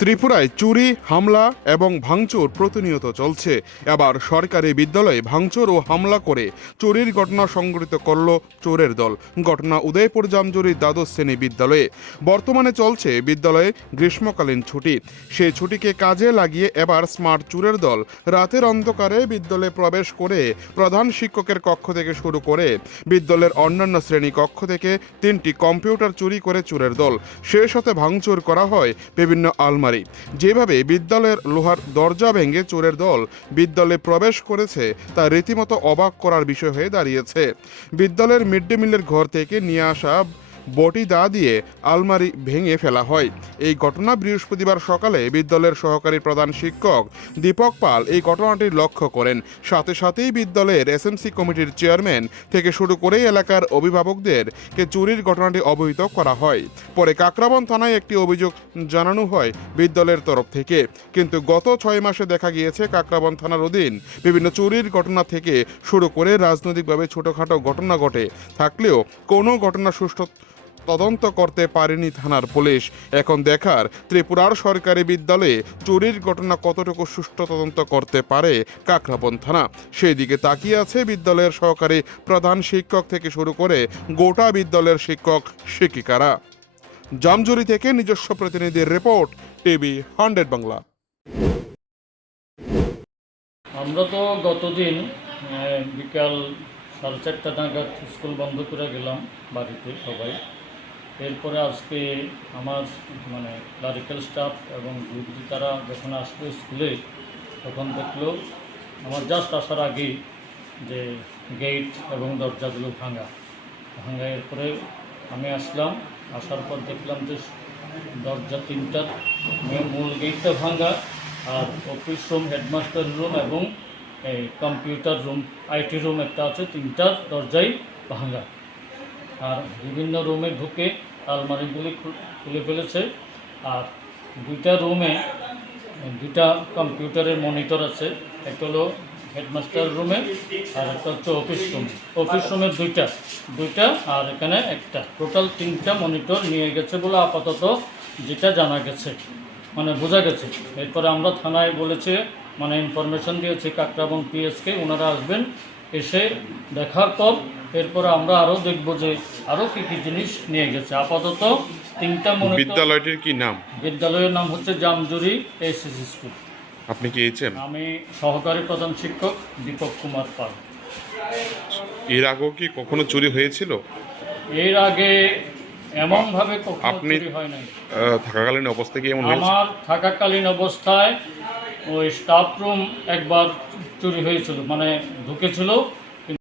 ত্রিপুরায় চুরি, হামলা এবং ভাঙচুর প্রতিনিয়ত চলছে। এবার সরকারি বিদ্যালয়ে ভাঙচুর ও হামলা করে চুরির ঘটনা সংঘটিত করল চোরের দল। ঘটনা উদয়পুর জামজুরি দ্বাদশ শ্রেণী বিদ্যালয়ে। বর্তমানে চলছে বিদ্যালয়ে গ্রীষ্মকালীন ছুটি। সেই ছুটিকে কাজে লাগিয়ে এবার স্মার্ট চোরের দল রাতের অন্ধকারে বিদ্যালয়ে প্রবেশ করে প্রধান শিক্ষকের কক্ষ থেকে শুরু করে বিদ্যালয়ের অন্যান্য শ্রেণী কক্ষ থেকে 3টি কম্পিউটার চুরি করে চোরের দল। সেই সাথে ভাঙচুর করা হয় বিভিন্ন আলমারি। যেভাবে বিদ্যালয়ের লোহার দরজা ভেঙে চোরের দল বিদ্যালয়ে প্রবেশ করেছে তা রীতিমতো অবাক করার বিষয় হয়ে দাঁড়িয়েছে। বিদ্যালয়ের মিড ডে মিলের ঘর থেকে নিয়ে আসা বটি দা দিয়ে আলমারি ভেঙে ফেলা হয়। এই ঘটনা বৃহস্পতিবার সকালে বিদ্যালয়ের সহকারী প্রধান শিক্ষক দীপক পাল এই ঘটনাটি লক্ষ্য করেন। সাথে সাথেই বিদ্যালয়ের এসএমসি কমিটির চেয়ারম্যান থেকে শুরু করে এলাকার অভিভাবকদেরকে চুরির ঘটনাটি অবহিত করা হয়। পরে কাকরাবন থানায় একটি অভিযোগ জানানো হয় বিদ্যালয়ের তরফ থেকে। কিন্তু গত 6 মাসে দেখা গিয়েছে কাকরাবন থানার অধীন বিভিন্ন চুরির ঘটনা থেকে শুরু করে রাজনৈতিকভাবে ছোটখাটো ঘটনা ঘটে থাকলেও কোনো ঘটনা সুষ্ঠু তদন্ত করতে পারেনি থানার পুলিশ। এখন দেখার ত্রিপুরার সরকারি বিদ্যালয়ে চুরির ঘটনা কতটুকু সুষ্ঠু তদন্ত করতে পারে কাকরাবন থানা, সেই দিকে তাকিয়ে আছে বিদ্যালয়ের সহকারী প্রধান শিক্ষক থেকে শুরু করে গোটা বিদ্যালয়ের শিক্ষক শিক্ষিকারা। জামজুরি থেকে নিজস্ব প্রতিনিধির রিপোর্ট, টিভি 100 বাংলা। আমরা তো গতদিন বিকাল 4:30 নাগাদ স্কুল বন্ধ করে গেলাম বাড়িতে সবাই। এরপরে আজকে আমার ক্লারিক্যাল স্টাফ এবং গ্রুপ তারা যখন আসলো স্কুলে তখন দেখলো আমার জাস্ট আসার আগেই যে গেট এবং দরজাগুলো ভাঙা। এরপরে আমি আসলাম, আসার পর দেখলাম যে দরজা 3টার মূল গেটটা ভাঙা, আর অফিস রুম, হেডমাস্টার রুম এবং কম্পিউটার রুম, আইটি রুম একটা আছে, 3টার দরজাই ভাঙা। আর বিভিন্ন রুমে ঢুকে আলমারিগুলি খুলে ফেলেছে। আর 2টা রুমে 2টা কম্পিউটারের মনিটর আছে, একটা হলো হেডমাস্টার রুমে আর একটা হচ্ছে অফিস রুমের 2টা আর এখানে একটা, টোটাল 3টা মনিটর নিয়ে গেছে বলে আপাতত যেটা জানা গেছে, বোঝা গেছে। এরপরে আমরা থানায় বলেছে, ইনফরমেশন দিয়েছি কাকরাবন পিএসকে, ওনারা আসবেন, এসে দেখার পর এরপরে আমরা আরও দেখব যে আরও কী কী জিনিস নিয়ে গেছে। আপাতত 3টা মনিটর। বিদ্যালয়টির কি নাম? বিদ্যালয়ের নাম হচ্ছে জামজুরি এসএসসি স্কুল। আপনি কি এইচএম? আমি সহকারী প্রধান শিক্ষক দীপক কুমার পাল। এর আগেও কি কখনো চুরি হয়েছিল? এর আগে এমনভাবে কখনো আপনি চুরি হয় নাই। থাকাকালীন অবস্থা কি এমন হয়েছিল? আমার থাকাকালীন অবস্থায় ওই স্টাফ রুম একবার চুরি হয়েছিল, ঢুকেছিল